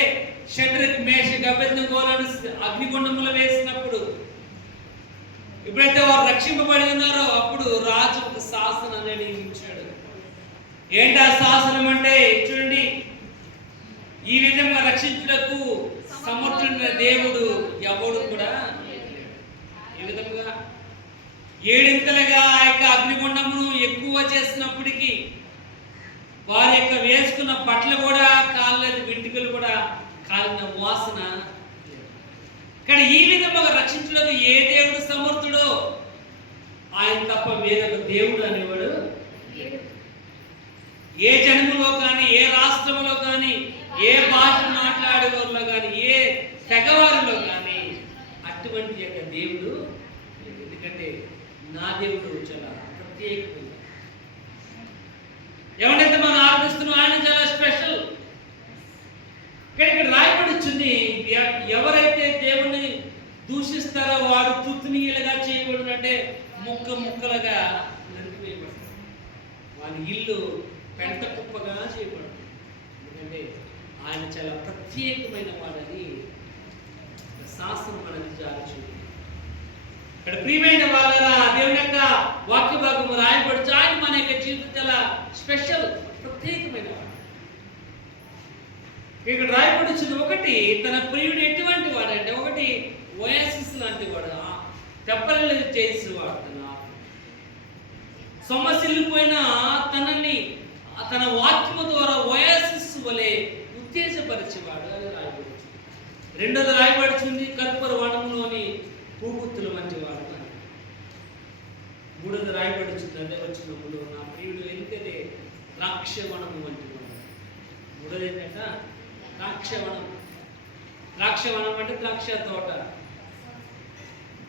షడ్రక్ మేషక్ అబేద్నెగోలను అగ్నిగుండములో వేసినప్పుడు, ఎప్పుడైతే వారు రక్షింపబడి ఉన్నారో అప్పుడు రాజు ఒక శాసనం అనేది ఇచ్చాడు. ఏంటి ఆ శాసనం అంటే చూడండి, ఈ విధంగా రక్షించుటకు సమర్థుడైన దేవుడు ఎవడు కూడా. ఈ విధంగా ఏడింతలుగా ఆ యొక్క అగ్నిగుండమును ఎక్కువ చేసినప్పటికీ వారి యొక్క వేసుకున్న బట్టలు కూడా కాలేదు, వెంట్రుకలు కూడా కాలిన వాసన. కానీ ఈ విధంగా రక్షించడానికి ఏ దేవుడు సమర్థుడో ఆయన తప్ప వేరొక దేవుడు అనేవాడు. ఏ జనములో కానీ ఏ రాష్ట్రంలో కానీ ఏ భాష మాట్లాడేవారిలో కానీ ఏ తెగవారిలో కానీ అటువంటి యొక్క దేవుడు. ఎందుకంటే నా దేవుడు చాలా ప్రత్యేకమైన. ఎవరైతే మనం ఆరాధిస్తున్నాం ఆయన చాలా స్పెషల్. ఇక్కడ రాయబడి వచ్చింది, ఎవరైతే దేవుణ్ణి దూషిస్తారో వాడు తుత్తునీయులుగా చేయబడినంటే ముక్క ముక్కలుగా నరికివేయబడతారు, వాని ఇల్లు పెంట కుప్పగా చేయబడుతుంది. ఎందుకంటే ఆయన చాలా ప్రత్యేకమైన వాడని శాస్త్రం మనకి జాగ్రత్త. ఇక్కడ ప్రియమైన వాళ్ళ దేవుని యొక్క వాక్య భాగము రాయబడుచు ఆయన మన యొక్క జీవితం చాలా స్పెషల్, ప్రత్యేకమైన వాడు. ఇక్కడ రాయబడుచున్న ఒకటి, తన ప్రియుడు ఎటువంటి వాడు అంటే ఒకటి ఓయాసిస్ లాంటి వాడు, తెప్పలు చేసేవాడు. సొమ్మసిల్లిపోయిన తనని తన వాక్యము ద్వారా ఓయాసిస్ వలె ఉత్తేజపరిచేవాడు అని రాయబడుతుంది. రెండోది రాయబడుతుంది కర్పూర వనములోని పూగుత్తుల వంటి వాడు. మూడోది రాయబడుతుంది అదే వచ్చినప్పుడు, నా ప్రియుడు ఎందుకంటే ద్రాక్షవనము వంటి వాడు. మూడోది ఏంటంటే ద్రాక్షవనం. ద్రాక్షవనం అంటే ద్రాక్ష తోట.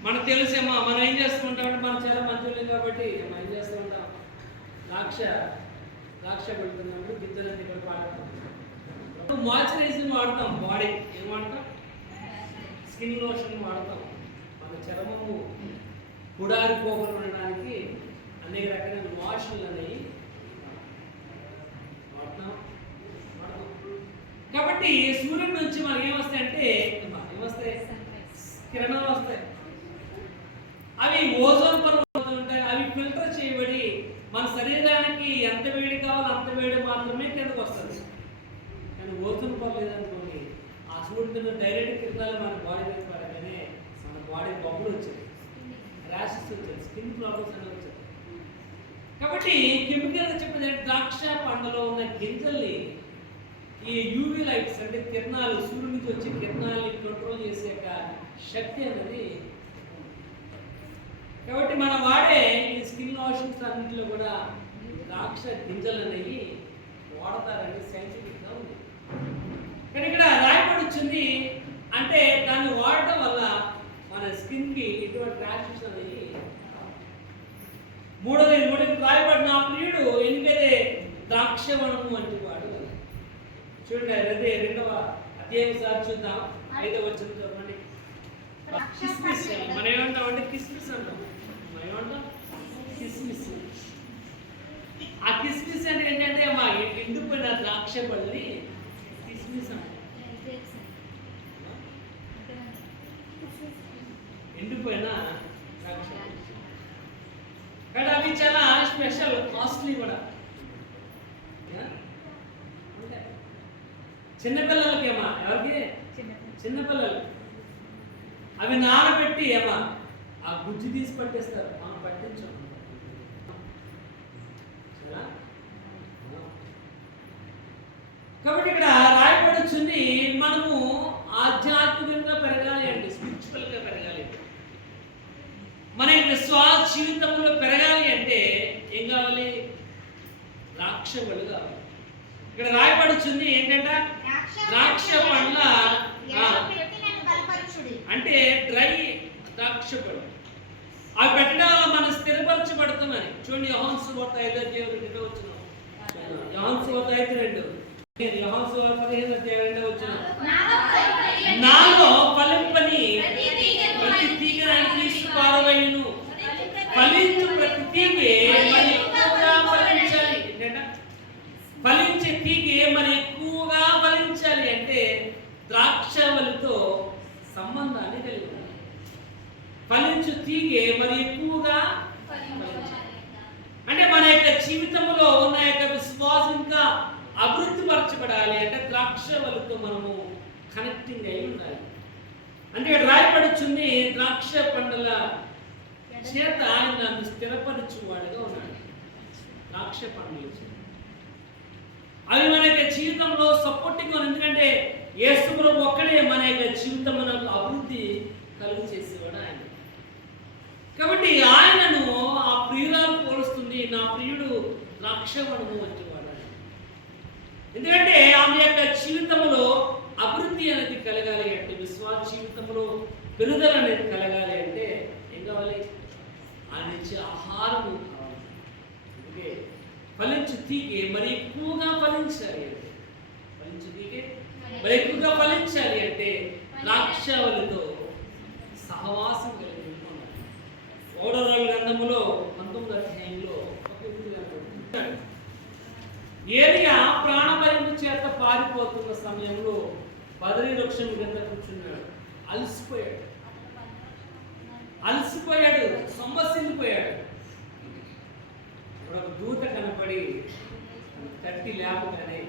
మనకు తెలిసేమో మనం ఏం చేస్తూ ఉంటామంటే మనం చాలా మంచి కాబట్టి మనం ఏం చేస్తూ ఉంటాం, ద్రాక్ష పెడుతున్నప్పుడు గిద్దలన్నీ ఇక్కడ పాడతాం. మాయిశ్చరైజింగ్ వాడతాం, బాడీ ఏం వాడతాం, స్కిన్ లోషన్ వాడతాం. మన చర్మము గుడారిపోకుండా ఉండడానికి అనేక రకాల వాషులు అనేవి వాడతాం. కాబట్టి సూర్యుడి నుంచి మనకి ఏమొస్తాయంటే ఏమొస్తాయి, కిరణాలు వస్తాయి. అవి ఓజోన్ పొర ఉంటాయి. అవి ఫిల్టర్ చేయబడి మన శరీరానికి ఎంత వేడి కావాలో అంత వేడి మాత్రమే కిందకు వస్తుంది. కానీ ఓజోన్ పొర లేదనుకోండి, ఆ సూర్యుడి డైరెక్ట్ కిరణాలు మన బాడీ మీద పడగానే మన బాడీ బొమ్మలు వచ్చాయి, ర్యాషెస్ వచ్చాయి, స్కిన్ ప్రాబ్లమ్స్ అనేవి వచ్చాయి. కాబట్టి కెమికల్గా చెప్పేది ద్రాక్ష పండులో ఉన్న గింజల్ని ఈ యూవీ లైట్స్ అంటే కిరణాలు, సూర్యుడి నుంచి వచ్చే కిరణాలని కంట్రోల్ చేసే శక్తి అనేది. కాబట్టి మనం వాడే ఈ స్కిన్ లోషన్స్ అన్నింటిలో కూడా ద్రాక్ష గింజలు అనేవి వాడతారని సైంటిఫిక్గా ఉంది. కానీ ఇక్కడ రాయబడుతుంది అంటే దాన్ని వాడటం వల్ల మన స్కిన్కి ఎటువంటి ర్యాషెస్ అనేవి. మూడోది రాయబడిన ఆ ప్రియుడు ఎందుకైతే ద్రాక్షవనము వంటి వాడు. చూడండి అదే 2వ అధ్యాయం సార్ చూద్దాం. 5వ వచనం చదవండి. కిస్మిస్ మనం ఏమంటామంటే కిస్మిస్ అంటాం. మనం ఏమంటాం కిస్మిస్. ఆ కిస్మిస్ అంటే ఏంటంటే మా ఎండిపోయిన ద్రాక్ష పళ్ళని కిస్మిస్ అంటాం. ఎండిపోయిన ద్రాక్ష. కానీ అవి చాలా స్పెషల్, కాస్ట్లీ కూడా. చిన్నపిల్లలకి ఏమా, ఎవరికి చిన్నపిల్లలు అవి నానబెట్టి ఏమా ఆ గుజ్జు తీసి పట్టేస్తారు. మనం పట్టించాం. కాబట్టి ఇక్కడ రాయబడుచుంది మనము ఆధ్యాత్మికంగా పెరగాలి అండి, స్పిరిచువల్గా పెరగాలి. మన విశ్వాస జీవితంలో పెరగాలి అంటే ఏం కావాలి, ద్రాక్షవల్లి కావాలి. ఇక్కడ రాయబడుచుంది ఏంటంటే ద్రాక్ష పండ్ల అంటే డ్రై ద్రాక్ష పళ్ళు అవి పెట్టడం వల్ల మనం స్థిరపరచబడుతున్నాయి. చూడండి యోహాను సువార్త 5వ అధ్యాయం 2వ వచనం. యోహాను సువార్త 5:2. యోహాను సువార్త 15వ అధ్యాయం 2వ వచనం. నాలో ఫలింపని ప్రతి తీగని తీసి పారవేయును, ఫలించు ప్రతి తీగె మరి ఎక్కువగా ఫలించాలి. ఏంటంటే ఫలించే తీగె మరి ఎక్కువగా ఫలించాలి అంటే ద్రాక్షవల్లితో సంబంధాన్ని కలిగి ఉండాలి. ఫలించు తీగె మరి ఎక్కువగా ఫలించాలి అంటే మన యొక్క జీవితంలో ఉన్న యొక్క విశ్వాసం ఇంకా అభివృద్ధి పరచబడాలి అంటే ద్రాక్షవల్లితో మనము కనెక్టింగ్ అయి ఉండాలి. అంటే ఇక్కడ రాయబడుచుంది ద్రాక్ష పండుల చేత ఆయన నన్ను స్థిరపరచువాడుగా ఉన్నాడు. ద్రాక్ష పండులు అవి మన యొక్క జీవితంలో సపోర్టింగ్. ఎందుకంటే యేసు ప్రభు ఒక్కడే మన యొక్క జీవితమునకు అభివృద్ధి కలుగు చేసేవాడు ఆయన. కాబట్టి ఆయనను ఆ ప్రియురాలు పోలుస్తుంది, నా ప్రియుడు ద్రాక్షవనము వంటి వాడు. ఎందుకంటే ఆమె యొక్క జీవితంలో అభివృద్ధి అనేది కలగాలి అంటే, విశ్వాస జీవితంలో పెరుగుదల అనేది కలగాలి అంటే ఏం కావాలి, ఆయన ఇచ్చే ఆహారము కావాలి. అందుకే ఫలించు తీగె మరి ఎక్కువగా ఫలించాలి అంటే, ఫలించు తీగె మరి ఎక్కువగా ఫలించాలి అంటే ద్రాక్షవల్లితో సహవాసం కలిగి ఉండాలి. 3వ గ్రంథములో 19వ అధ్యాయంలో ఏలియా ప్రాణభయము చేత పారిపోతున్న సమయంలో బదరీ వృక్షం కింద కూర్చున్నాడు. అలసిపోయాడు, సొమ్మసిల్లిపోయాడు. ఒక దూత కనపడి తట్టి లేపగానే,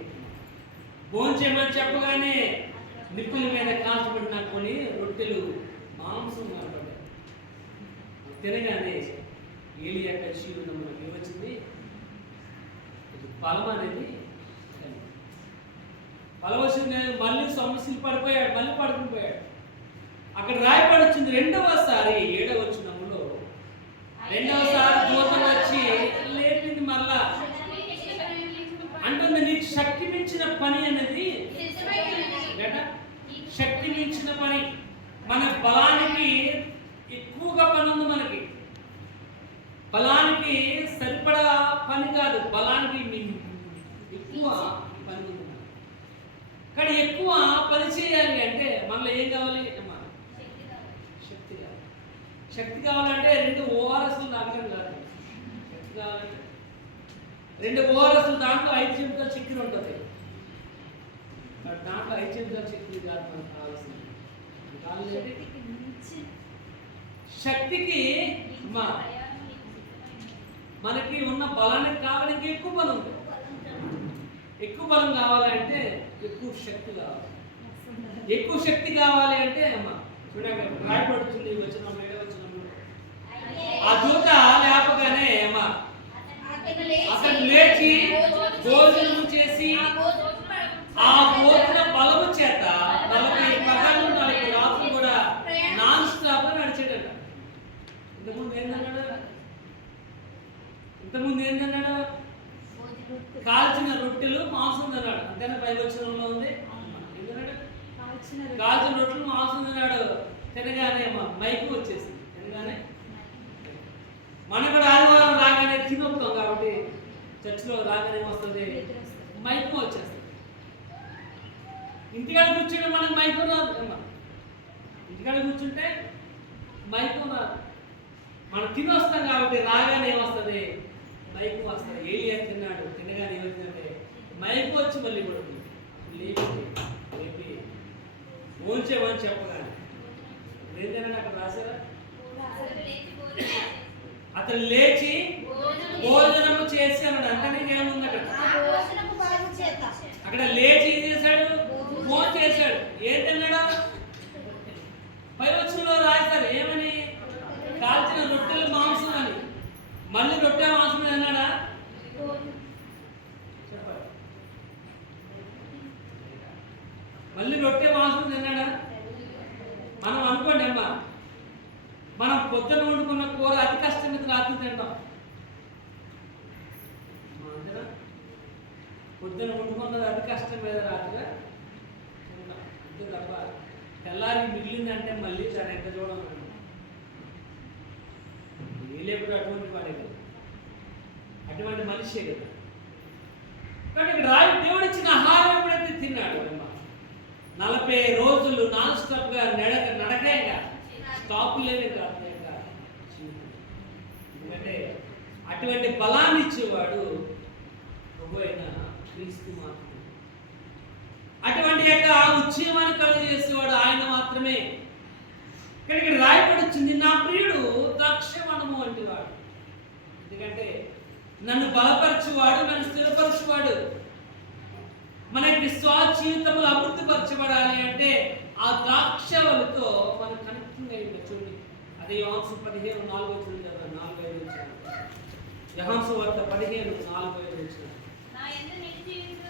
భోంచేయమని చెప్పగానే నిప్పుల మీద కాల్చబడిన కొన్ని రొట్టెలు మాంసం కనపడ్డాయి. తినగానే ఏలియా కలిసి ఉన్న మనకి ఏమొచ్చింది? బలం అనేది బలం వచ్చింది. మళ్ళీ సమస్యలు పడిపోయాడు, మళ్ళీ పడుకుని పోయాడు. అక్కడ రాయబడి వచ్చింది రెండవసారి 7వ వచనంలో, రెండవసారి దూత వచ్చి లేపింది. మళ్ళా అంటుంది, నీకు శక్తి మించిన పని అనేది, శక్తి మించిన పని. మన బలానికి ఎక్కువగా పని ఉంది. మనకి బలానికి సరిపడా పని కాదు, బలానికి ఎక్కువ పని ఉంది. కానీ ఎక్కువ పని చేయాలి అంటే మనలో ఏం కావాలి? శక్తి కావాలి. శక్తి కావాలంటే 2 ఓఆర్ఎస్లు తాగడం కాదు. శక్తి కావాలంటే 2 ఓఆర్ఎస్లు, దాంట్లో 5 చెంచాల చక్కెర ఉంటుంది. దాంట్లో 5 చెంచాల చక్కెర కాదు మనకు కావాల్సింది. శక్తికి మనకి ఉన్న బలానికి కావాలంటే ఎక్కువ బలం ఉంది. ఎక్కువ బలం కావాలంటే ఎక్కువ శక్తి కావాలి. ఎక్కువ శక్తి కావాలి అంటే చూడండి, రాయబడుతుంది వచనం 7వ వచనంలో, ఆ దూత లేపగానే అక్కడ లేచి భోజనం చేసి ఆ భోజన బలము చేత 40 పగళ్ళు 40 రాత్రులు కూడా నాన్ స్టాప్ గా నడిచేటట. ఇంతకుముందు ఏంటన్నాడు? కాల్చిన రొట్టెలు మాంసం తిన్నాడు. అంతేనా? 5వ వచనంలో ఉంది. కాల్చిన రొట్టెలు మాంసం తిన్నాడు. తినగానే మైకు వచ్చేసింది. తినగానే మనం కూడా ఆదివారం రాగానే తినొస్తాం కాబట్టి చర్చిలో రాగానే వస్తుంది, మైకు వచ్చేస్తుంది. ఇంటికాడ కూర్చుంటే మనం మైకు రాదు. ఇంటికాడ కూర్చుంటే మైకు రాదు. మనం తినొస్తాం కాబట్టి రాగానే ఏమొస్తుంది? మైకు వస్తుంది. ఏలియా తిన్నాడు. తినగానే ఏమవుతుందంటే మైకు వచ్చి మళ్ళీ పడుతుంది. లేపి భోంచేమని చెప్పగానే ఏంటంటే అక్కడ రాశారా? అతను లేచి భోజనము చేసి అన్నాడు. అంటే ఏముంది అక్కడ లేచి ఏం చేశాడు? భోజనం చేశాడు. ఏం తిన్నాడు? 5వ వచనంలో రాశారు ఏమని? కాల్చిన రొట్టెలు మాంసం అని. మళ్ళీ రొట్టె మాంసం తిన్నాడా? చెప్పాలి. మళ్ళీ రొట్టె మాంసం తిన్నాడా? మనం అనుకోండి మనం పొద్దున వండుకున్న కూర అతి కష్టం మీద రాత్రి తింటాం. పొద్దున వండుకున్నది అతి కష్టం మీద రాత్రి తింటాం. అంతే తప్ప తెల్లారి మిగిలిందంటే మళ్ళీ దాని ఎంత చూడాలి. వీళ్ళెప్పుడు అటువంటి వాడే కదా, అటువంటి మనిషే కదా. కానీ ఇక్కడ దేవుడు ఇచ్చిన ఆహారం ఎప్పుడైతే తిన్నాడు, 40 రోజులు నాన్ స్టాప్ గా నడకేగా, స్టాప్ లేని కాదు. ఎందుకంటే అటువంటి బలాన్ని ఇచ్చేవాడు ప్రభు అయిన క్రీస్తు మాత్రమే. అటువంటి యొక్క ఉద్యమాన్ని కలుగజేసేవాడు ఆయన మాత్రమే. ఇక్కడ రాయబడి వచ్చింది, నా ప్రియుడు ద్రాక్షవనము వంటివాడు. ఎందుకంటే నన్ను బలపరచువాడు, నన్ను స్థిరపరచువాడు. మన విశ్వాస జీవితంలో అభివృద్ధి పరచబడాలి అంటే ఆ ద్రాక్షవలతో మనం కనెక్టింగ్ అయ్యింది. చూడండి, అదే యోహాను 15:4 వచ్చిన 4-5 వచ్చిన యోహాను వార్త 15:4-5 వచ్చిన,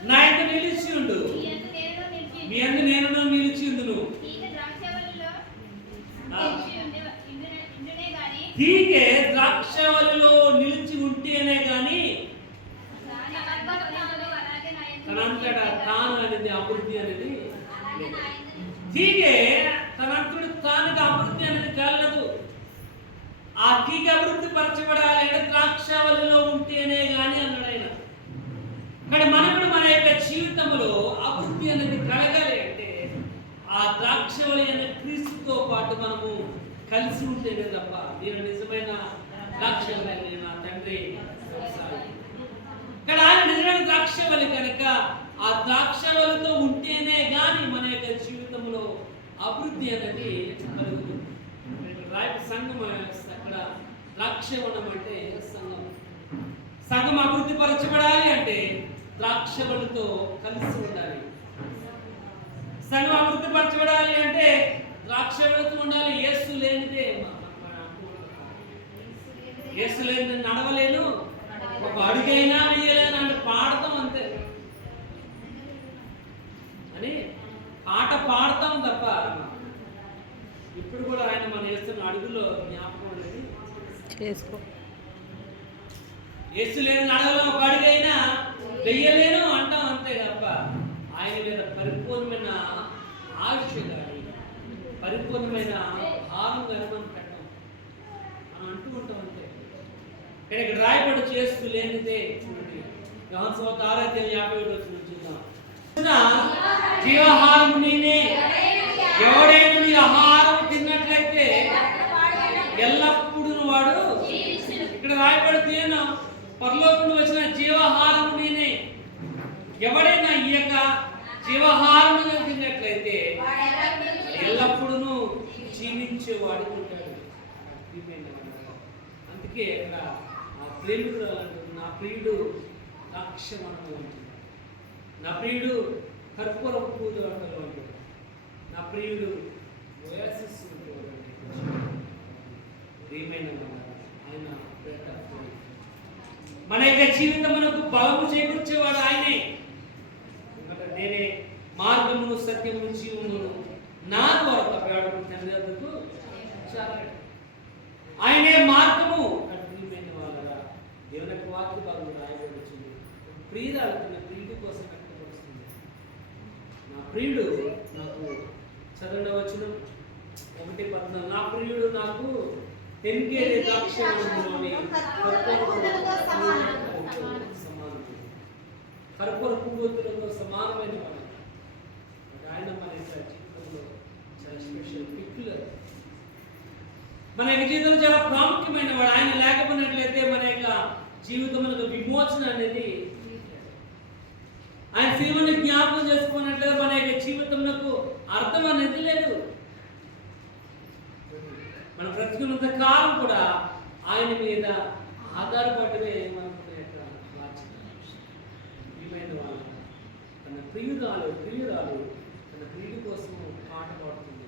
నా యందు నిలిచి ఉండు, మీ యందు నేను నిలిచి ఉండును. తీగే ద్రాక్షవల్లిలో నిలిచి ఉంటేనే గాని తనంతట తాను అనేది అభివృద్ధి అనేది, తీగే తనంతటి తానుగా అభివృద్ధి అనేది కలదు. ఆ తీగ అభివృద్ధి పరచబడాలి అంటే ద్రాక్షవల్లిలో ఉంటేనే గాని అన్నాడు ఆయన. కానీ మనకు మన యొక్క జీవితంలో అభివృద్ధి అనేది కలగాలి అంటే ఆ ద్రాక్షవల్లి అనే క్రీస్తుతో పాటు మనము కలిసి ఉంటేనే తప్ప. నేను నిజమైన ద్రాక్షవల్లి, నా తండ్రి. ఇక్కడ ఆయన నిజమైన ద్రాక్షవల్లి కనుక ఆ ద్రాక్షవలతో ఉంటేనే గాని మన యొక్క జీవితంలో అభివృద్ధి అనేది కలుగుతుంది. సంఘం అక్కడ ద్రాక్షవనం అంటే సంఘం. సంఘం అభివృద్ధి పరచబడాలి అంటే ద్రాక్షవలతో కలిసి ఉండాలి. సంఘం అభివృద్ధి పరచబడాలి అంటే ద్రాక్షవలతో ఉండాలి. యేసు లేనిదే యేసు లేని నడవలేను, ఒక అడుగైనా వేయలేను అంటే పాడతాం అంతే అని పాట పాడతాం తప్ప ఇప్పుడు కూడా ఆయన మనం వేస్తున్న అడుగులో జ్ఞాపకం అనేది చేసుకో. యేసు లేని నడవలో ఒక అడుగైనా వెయ్యలేను అంటాం అంతే తప్ప ఆయన మీద పరిపూర్ణమైన ఆయుష్ కానీ పరిపూర్ణమైన భావం కానీ మనం పెట్టాం మనం అంటూ ఉంటాం అంతే. కానీ ఇక్కడ రాయబడి చేస్తూ లేనిదే చూడండి. యోహాను సువార్త 6:57 చూద్దాం. జీవాహారం నేనే, ఎవడైనా నీ ఆహారం తిన్నట్లయితే ఎల్లప్పుడూ వాడు. ఇక్కడ రాయబడితే పరలోకం వచ్చిన జీవాహారం నేనే, ఎవడైనా ఈ యొక్క జీవాహారం తిన్నట్లయితే ఎల్లప్పుడూ జీవించేవాడు ఉంటాడు. అందుకే ఇక్కడ ఆ ప్రేమికుడు అంటారు, నా ప్రియుడు ద్రాక్షవనము అంటాడు, నా ప్రియుడు కర్పూరపు పూదోటలు అంటాడు, నా ప్రియుడు ఓయాసిస్ ఆయన మన యొక్క జీవితమునకు బలము చేకూర్చేవాడు ఆయనే. నేనే మార్గమును సత్యమును జీవమును, నా ద్వారా తప్పాడు తండ్రి వద్దకు చేరలేడు. ఆయనే మార్గము. దేవుని యొక్క వాక్య భాగం రాయబడి వచ్చింది. ప్రియురాలు తన ప్రియుడి కోసం కట్టబడుతుంది. నా ప్రియుడు నాకు చదవడం వచ్చిన 1:14, నా ప్రియుడు నాకు తెంకేది ద్రాక్షవనంలోని కర్పూర పువ్వులతో సమానమైన వాడు. ఆయన మన జీవితంలో చాలా స్పెషల్ పిక్యులర్, మన యొక్క జీవితంలో చాలా ప్రాముఖ్యమైన వాడు. ఆయన లేకపోయినట్లయితే మన యొక్క జీవితంలో విమోచన అనేది, ఆయన శిలువను జ్ఞాపకం చేసుకున్నట్లయితే మన యొక్క జీవితంలో అర్థం అనేది లేదు. మనం బ్రతుకున్నంత కాలం కూడా ఆయన మీద ఆధారపడమే మన యొక్క బాధ్యత. వాళ్ళ తన ప్రియురాలు తన ప్రియుడి కోసం పాట పాడుతుంది.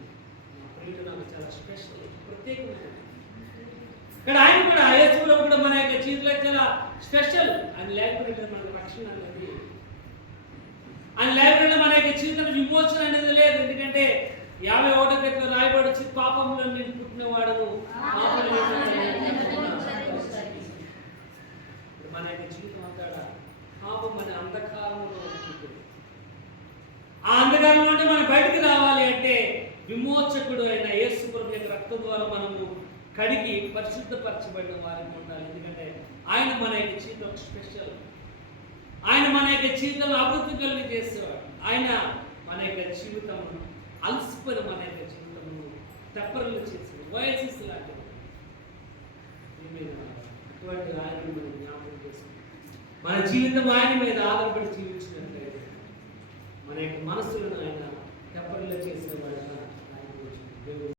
నా ప్రియుడు నాకు చాలా స్పెషల్, ప్రత్యేకమైన. ఇక్కడ ఆయన కూడా యేసులో కూడా మన యొక్క జీవితంలో చాలా స్పెషల్. ఆయన లేకపోతే మనకు రక్షణ అనేది, ఆయన లేకపోతే మన యొక్క జీవితంలో విమోచన అనేది లేదు. ఎందుకంటే 51 రాయబడి వచ్చి పాపంలో నేను పుట్టినవాడను, మన యొక్క జీవితం అంతా పాపం అనే అంధకారంలో ఉంటుంది. ఆ అంధకారం నుండి మనం బయటికి రావాలి అంటే విమోచకుడు అయిన యేసు ప్రభు యొక్క రక్తం ద్వారా మనము కడిగి పరిశుద్ధపరచబడిన వారికి ఉండాలి. ఎందుకంటే ఆయన మన యొక్క జీవితం స్పెషల్. ఆయన మన యొక్క జీవితంలో అభివృద్ధి కలిగి చేసేవాడు. ఆయన మన యొక్క జీవితం అలసిపోయిన మన యొక్క జీవితము తెప్పరలు చేసేది, వయస్సు లాంటిది. అటువంటి ఆయన మనం జ్ఞాపకం చేసుకుంటాం. మన జీవితం ఆయన మీద ఆధారపడి జీవించినట్లయితే మన యొక్క మనస్సులను ఆయన తెప్పరలు చేసిన వాడుగా ఆయన